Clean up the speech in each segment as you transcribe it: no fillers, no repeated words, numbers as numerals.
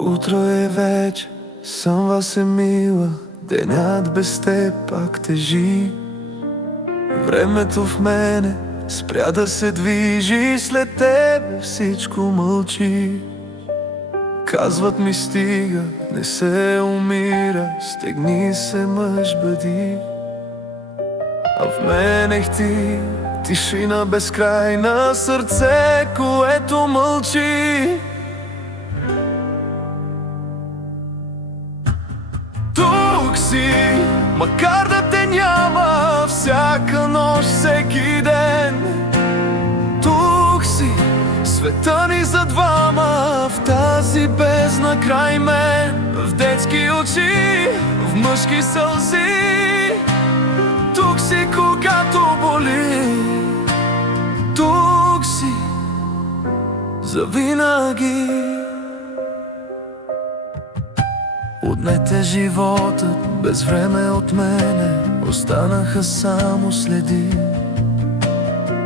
Утро е вече, сънва се мила, денят без теб пак тежи. Времето в мене спря да се движи, след тебе всичко мълчи. Казват ми стига, не се умира, стегни се мъж бъди. А в мене ти, тишина безкрайна, сърце, което мълчи. Тук си, макар да те няма, всяка нощ, всеки ден. Тук си, света ни за двама, в тази бездна край мен. В детски очи, в мъжки сълзи. Тук си, когато боли. Тук си, завинаги. Отнете животът без време от мене, останаха само следи.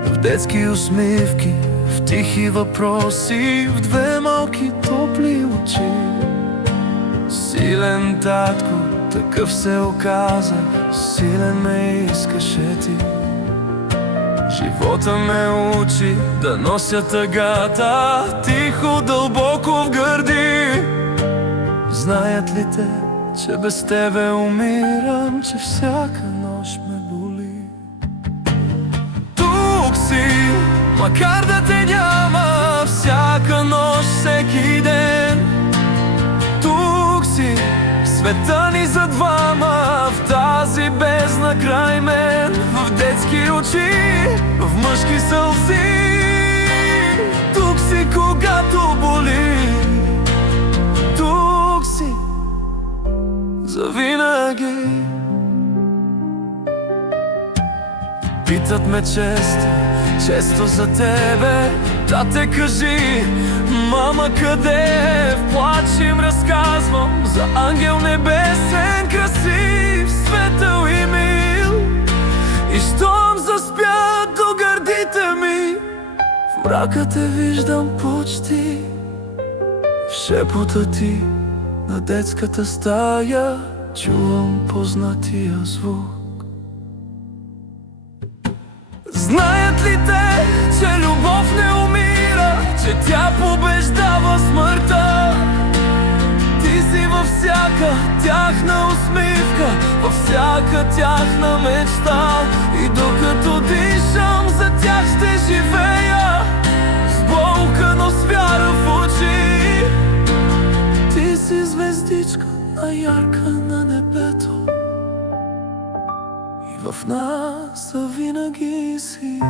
В детски усмивки, в тихи въпроси, в две малки топли очи. Силен татко, такъв се оказах, силен ме искаше ти. Живота ме учи да нося тъгата, тихо, дълбоко в гърди. Знаят ли те, че без тебе умирам, че всяка нощ ме боли? Тук си, макар да те няма, всяка нощ, всеки ден. Тук си, света ни за двама, в тази бездна край мен. В детски очи, в мъжки сълзи. Тук си, когато боли. Тук си, завинаги. Питат ме често за тебе. Тате, кажи, мама къде? В плач им разказвам за ангел небесен, красив, светъл и мил. И щом заспя до гърдите ми, в мрака те виждам почти. В шепота ти на детската стая чувам познатия звук. Знаят ли те, че любов не умира, че тя побеждава смъртта? Ти си във всяка тяхна усмивка, във всяка тяхна мечта. И докато дишам, за тях ще живея с болка, но с вяра в очи. Ти си звездичка най-ярка на небето, и в нас винаги си.